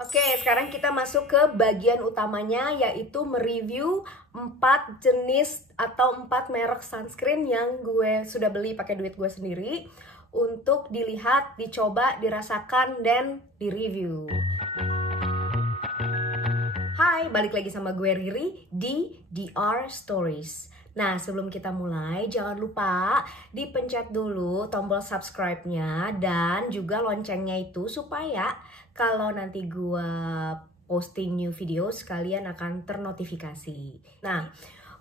Oke, sekarang kita masuk ke bagian utamanya, yaitu mereview 4 jenis atau 4 merek sunscreen yang gue sudah beli pakai duit gue sendiri untuk dilihat, dicoba, dirasakan, dan direview. Hai, balik lagi sama gue Riri di DR Stories. Nah, sebelum kita mulai, jangan lupa dipencet dulu tombol subscribe-nya dan juga loncengnya itu supaya kalau nanti gue posting new video, kalian akan ternotifikasi. Nah,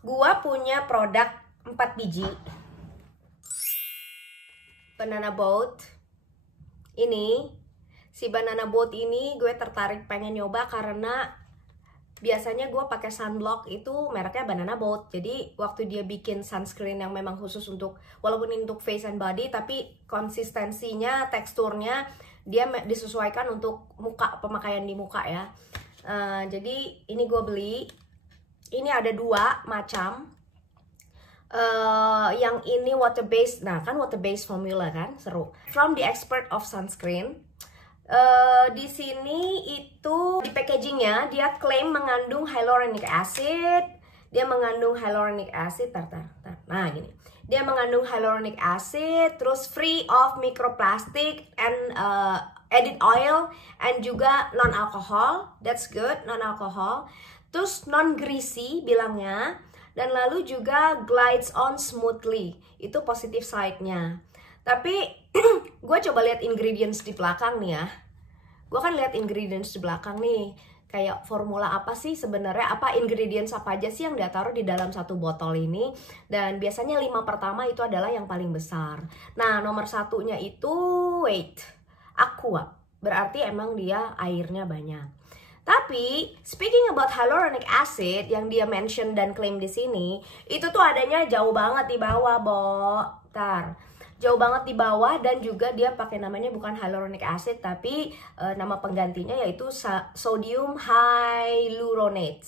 gue punya produk 4 biji. Banana Boat. Ini, si Banana Boat ini gue tertarik pengen nyoba karena biasanya gue pakai sunblock itu mereknya Banana Boat. Jadi waktu dia bikin sunscreen yang memang khusus untuk, walaupun untuk face and body, tapi konsistensinya, teksturnya dia disesuaikan untuk muka, pemakaian di muka ya. Jadi ini gue beli. Ini ada 2 macam. Yang ini water based. Nah kan water based formula kan, seru. From the expert of sunscreen. Di sini itu di packagingnya dia klaim mengandung hyaluronic acid. Dia mengandung hyaluronic acid, nah gini. Dia mengandung hyaluronic acid, terus free of microplastic and added oil, and juga non alcohol. That's good, non alcohol. Terus non greasy bilangnya, dan lalu juga glides on smoothly. Itu positive side-nya. Tapi gue coba lihat ingredients di belakang nih ya. Gue kan lihat ingredients di belakang nih. Kayak formula apa sih sebenarnya, apa ingredients apa aja sih yang dia taruh di dalam satu botol ini. Dan biasanya 5 pertama itu adalah yang paling besar. Nah nomor 1-nya itu aqua. Berarti emang dia airnya banyak. Tapi speaking about hyaluronic acid yang dia mention dan claim di sini, itu tuh adanya jauh banget di bawah, jauh banget di bawah, dan juga dia pakai namanya bukan hyaluronic acid tapi nama penggantinya yaitu sodium hyaluronate.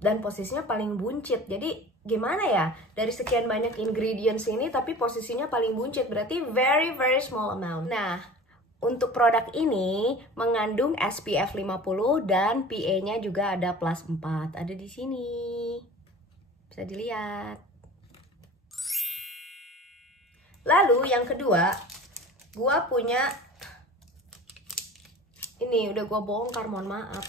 Dan posisinya paling buncit. Jadi gimana ya, dari sekian banyak ingredients ini tapi posisinya paling buncit, berarti very very small amount. Nah, untuk produk ini mengandung SPF 50 dan PA-nya juga ada plus 4. Ada di sini. Bisa dilihat. Lalu yang kedua, gue punya ini, udah gue bongkar, mohon maaf.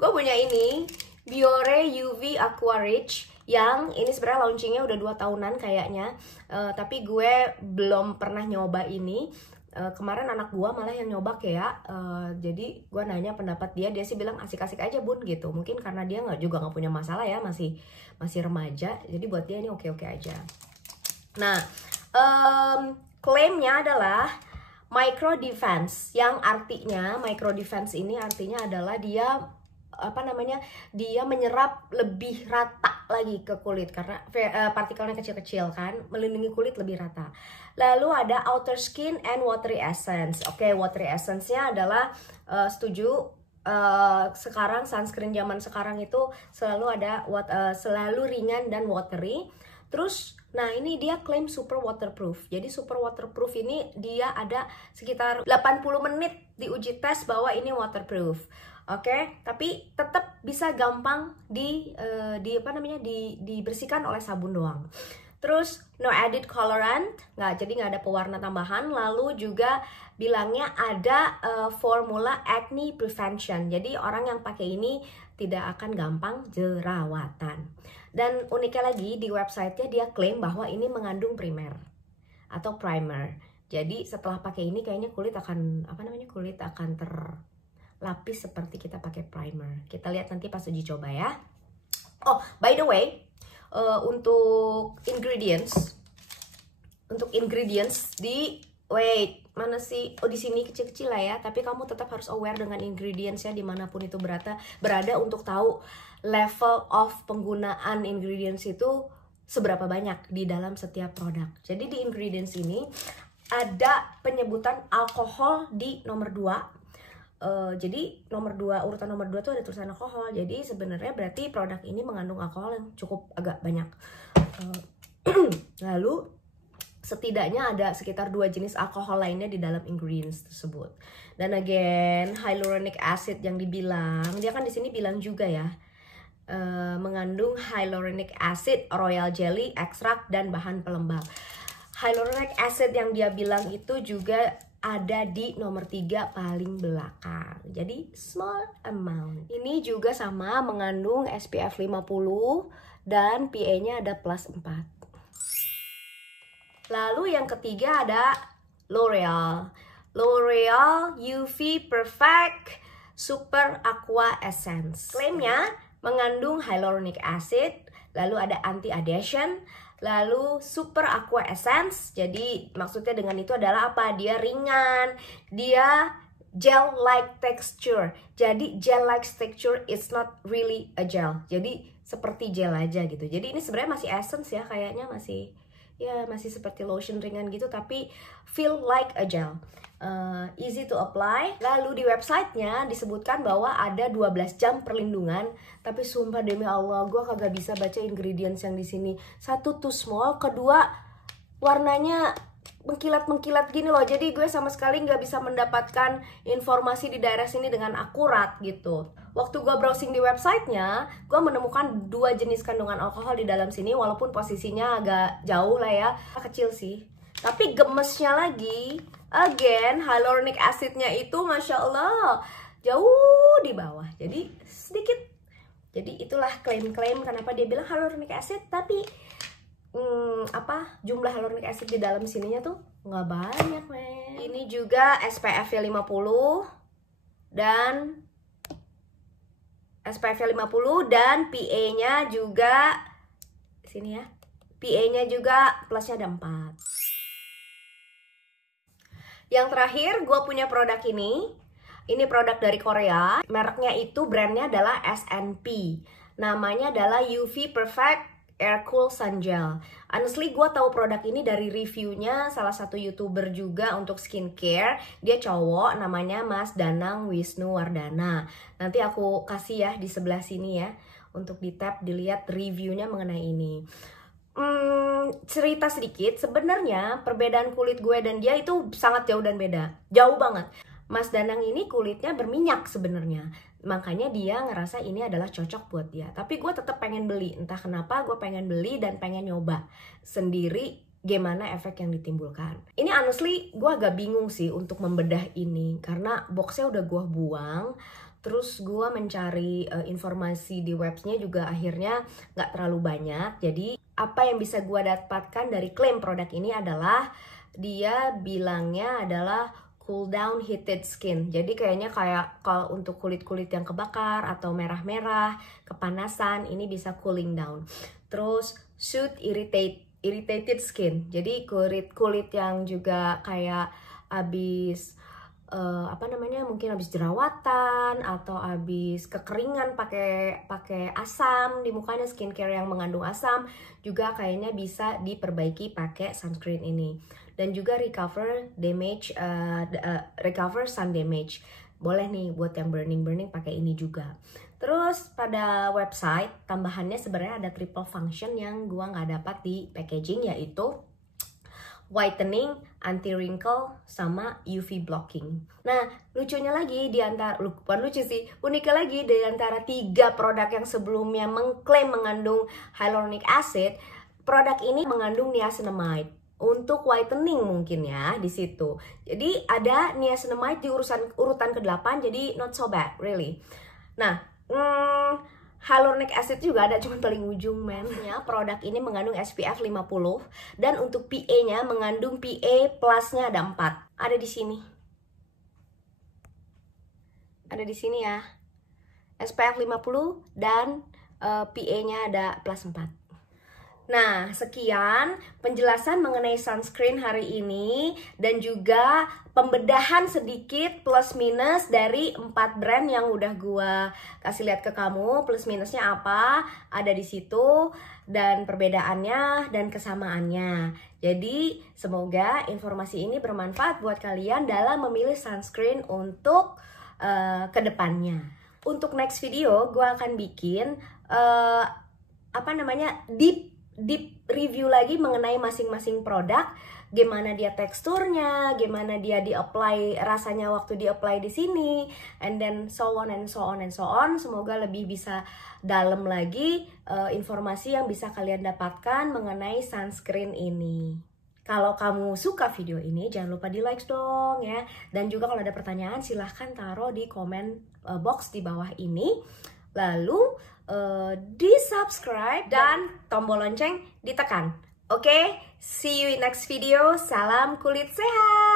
Gue punya ini Biore UV Aqua Rich, yang ini sebenarnya launchingnya udah 2 tahunan kayaknya, tapi gue belum pernah nyoba ini. Kemarin anak gue malah yang nyoba kayak, jadi gue nanya pendapat dia sih bilang asik-asik aja bun gitu. Mungkin karena dia juga nggak punya masalah ya, masih remaja, jadi buat dia ini oke-oke aja. Nah, klaimnya adalah micro defense, yang artinya micro defense ini artinya adalah dia dia menyerap lebih rata lagi ke kulit karena partikelnya kecil-kecil kan, melindungi kulit lebih rata. Lalu ada outer skin and watery essence. Oke, watery essence-nya adalah setuju. Sekarang sunscreen zaman sekarang itu selalu ada selalu ringan dan watery. Terus, nah ini dia klaim super waterproof. Jadi super waterproof ini dia ada sekitar 80 menit diuji tes bahwa ini waterproof. Oke, tapi tetap bisa gampang dibersihkan oleh sabun doang. Terus no added colorant, jadi nggak ada pewarna tambahan. Lalu juga bilangnya ada formula acne prevention. Jadi orang yang pakai ini tidak akan gampang jerawatan. Dan uniknya lagi di websitenya dia klaim bahwa ini mengandung primer atau primer. Jadi setelah pakai ini kayaknya kulit akan terlapis seperti kita pakai primer. Kita lihat nanti pas uji coba ya. Oh, by the way, untuk ingredients mana sih? Oh, di sini kecil-kecil lah ya. Tapi kamu tetap harus aware dengan ingredients ya, dimanapun itu berada untuk tahu level of penggunaan ingredients itu seberapa banyak di dalam setiap produk. Jadi di ingredients ini ada penyebutan alkohol di nomor 2. Jadi urutan nomor 2 tuh ada tulisan alkohol. Jadi sebenarnya berarti produk ini mengandung alkohol yang cukup agak banyak. Lalu setidaknya ada sekitar 2 jenis alkohol lainnya di dalam ingredients tersebut. Dan again, hyaluronic acid yang dibilang, dia kan di sini bilang juga ya, mengandung hyaluronic acid, royal jelly, ekstrak, dan bahan pelembab. Hyaluronic acid yang dia bilang itu juga ada di nomor 3 paling belakang. Jadi small amount. Ini juga sama, mengandung SPF 50 dan PA-nya ada +4. Lalu yang ketiga ada L'Oreal. L'Oreal UV Perfect Super Aqua Essence. Klaimnya mengandung hyaluronic acid, lalu ada anti-adhesion, lalu Super Aqua Essence. Jadi maksudnya dengan itu adalah apa? Dia ringan, dia gel-like texture. Jadi gel-like texture is not really a gel. Jadi seperti gel aja gitu. Jadi ini sebenarnya masih essence ya, kayaknya masih seperti lotion ringan gitu, tapi feel like a gel. Easy to apply. Lalu di websitenya disebutkan bahwa ada 12 jam perlindungan, tapi sumpah demi Allah gue kagak bisa baca ingredients yang di sini. Satu, too small, kedua warnanya mengkilat-mengkilat gini loh, jadi gue sama sekali nggak bisa mendapatkan informasi di daerah sini dengan akurat gitu. Waktu gue browsing di websitenya, gue menemukan 2 jenis kandungan alkohol di dalam sini, walaupun posisinya agak jauh lah ya, kecil sih. Tapi gemesnya lagi, again, hyaluronic acidnya itu Masya Allah jauh di bawah, jadi sedikit. Jadi itulah klaim-klaim kenapa dia bilang hyaluronic acid, tapi jumlah hyaluronic acid di dalam sininya tuh nggak banyak, men. Ini juga SPF-nya 50 dan PA-nya juga sini ya. PA-nya juga plusnya ada 4. Yang terakhir gue punya produk ini. Ini produk dari Korea. Mereknya itu, brandnya adalah SNP. Namanya adalah UV Perfect Air Cool Sun Gel. Honestly, gue tahu produk ini dari reviewnya salah satu YouTuber juga untuk skincare. Dia cowok, namanya Mas Danang Wisnuwardana. Nanti aku kasih ya di sebelah sini ya, untuk di tab dilihat reviewnya mengenai ini. Cerita sedikit, sebenarnya perbedaan kulit gue dan dia itu sangat jauh dan beda. Jauh banget. Mas Danang ini kulitnya berminyak sebenarnya. Makanya dia ngerasa ini adalah cocok buat dia. Tapi gue tetap pengen beli. Entah kenapa gue pengen beli dan pengen nyoba sendiri gimana efek yang ditimbulkan. Ini honestly gue agak bingung sih untuk membedah ini, karena boxnya udah gue buang. Terus gue mencari informasi di websnya juga akhirnya gak terlalu banyak. Jadi apa yang bisa gue dapatkan dari klaim produk ini adalah dia bilangnya adalah cool down heated skin. Jadi kayaknya kayak kalau untuk kulit-kulit yang kebakar atau merah-merah, kepanasan, ini bisa cooling down. Terus soothe irritated skin. Jadi kulit yang juga kayak abis mungkin habis jerawatan atau habis kekeringan pakai asam di mukanya, skincare yang mengandung asam juga kayaknya bisa diperbaiki pakai sunscreen ini. Dan juga recover sun damage. Boleh nih buat yang burning pakai ini juga. Terus pada website tambahannya sebenarnya ada triple function yang gua nggak dapat di packaging, yaitu whitening, anti-wrinkle, sama UV blocking. Nah, lucunya lagi bukan lucu sih, uniknya lagi di antara 3 produk yang sebelumnya mengklaim mengandung hyaluronic acid, produk ini mengandung niacinamide. Untuk whitening mungkin ya di situ. Jadi ada niacinamide di urutan ke-8, jadi not so bad really. Nah, hyaluronic acid juga ada, cuma paling ujung men. Produk ini mengandung SPF 50 dan untuk PA-nya mengandung PA plusnya ada 4. Ada di sini. Ada di sini ya. SPF 50 dan PA-nya ada plus 4. Nah, sekian penjelasan mengenai sunscreen hari ini dan juga pembedahan sedikit plus minus dari 4 brand yang udah gua kasih lihat ke kamu. Plus minusnya apa, ada di situ, dan perbedaannya dan kesamaannya. Jadi semoga informasi ini bermanfaat buat kalian dalam memilih sunscreen untuk kedepannya. Untuk next video gua akan bikin deep review lagi mengenai masing-masing produk. gimana dia teksturnya, gimana dia di-apply, rasanya waktu di-apply di sini, and then so on and so on and so on. Semoga lebih bisa dalam lagi informasi yang bisa kalian dapatkan mengenai sunscreen ini. Kalau kamu suka video ini, jangan lupa di like dong ya. Dan juga kalau ada pertanyaan, silahkan taruh di komen box di bawah ini. Lalu di subscribe dan tombol lonceng ditekan. Oke, see you in next video. Salam kulit sehat.